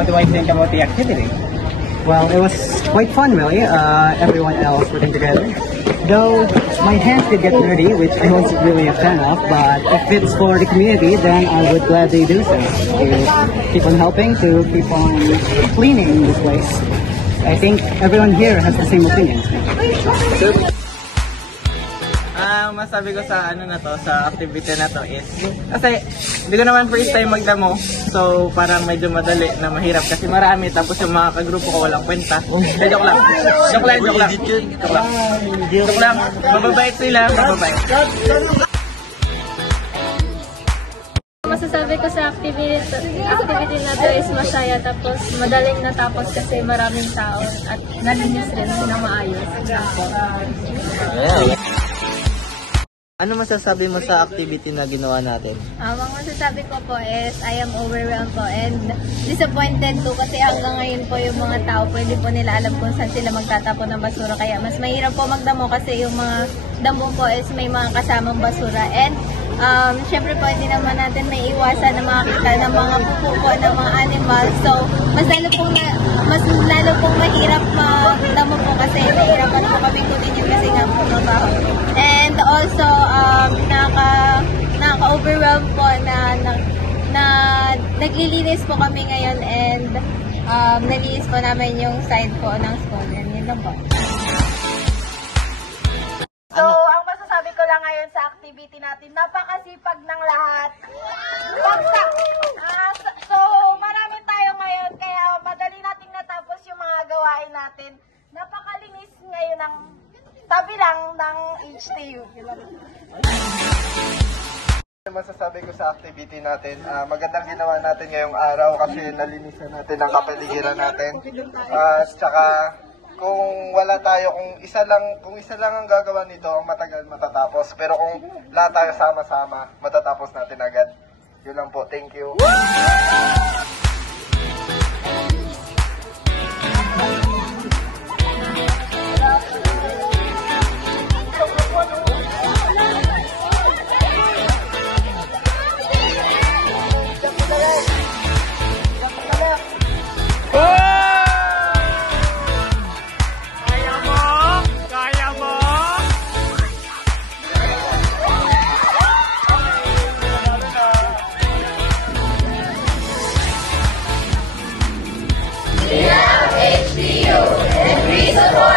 What do I think about the activity? Well, it was quite fun, really. Everyone else working together. Though my hands did get dirty, which I wasn't really a fan of, but if it's for the community, then I would gladly do so. To keep on helping, to keep on cleaning this place. I think everyone here has the same opinion. Masabi ko sa ano na to, sa activity na to is kasi hindi ko naman first time magdamo, so parang medyo madali na mahirap kasi marami, tapos yung mga kagrupo ko walang kwenta. Joke lang. Mababait sila, mababait. Masasabi ko sa activity na to is masaya, tapos madaling natapos kasi maraming tao at nalinis rin na maayos. Ano masasabi mo sa activity na ginawa natin? Ang masasabi ko po is I am overwhelmed po and disappointed po kasi hanggang ngayon po yung mga tao pwede po nila alam kung saan sila magtatapon ng basura, kaya mas mahirap po magdamo kasi yung mga damo po is may mga kasamang basura and syempre po hindi naman natin may iwasan na makakita ng mga pupuko ng mga animals, so mas lalo pong mahirap magdamo po kasi mahirapan po kami kunin yun kasi nga po mabaho. And also, nakaka-overwhelm po na naglilinis po kami ngayon and nalinis po namin yung side po ng school. And yun lang po. So, ang masasabi ko lang ngayon sa activity natin, napakasipag ng lahat. Bagsak! So, marami tayo ngayon, kaya madali nating natapos yung mga gawain natin. Napakalinis ngayon ng tabi lang ng HTU. Masasabi ko sa activity natin, magandang ginawa natin ngayong araw kasi nalinisan natin ang kapaligiran natin. Tsaka kung wala tayo, kung isa lang ang gagawa nito, matagal matatapos. Pero kung lahat tayo sama-sama, matatapos natin agad. Yun lang po. Thank you. We have HTU, and we support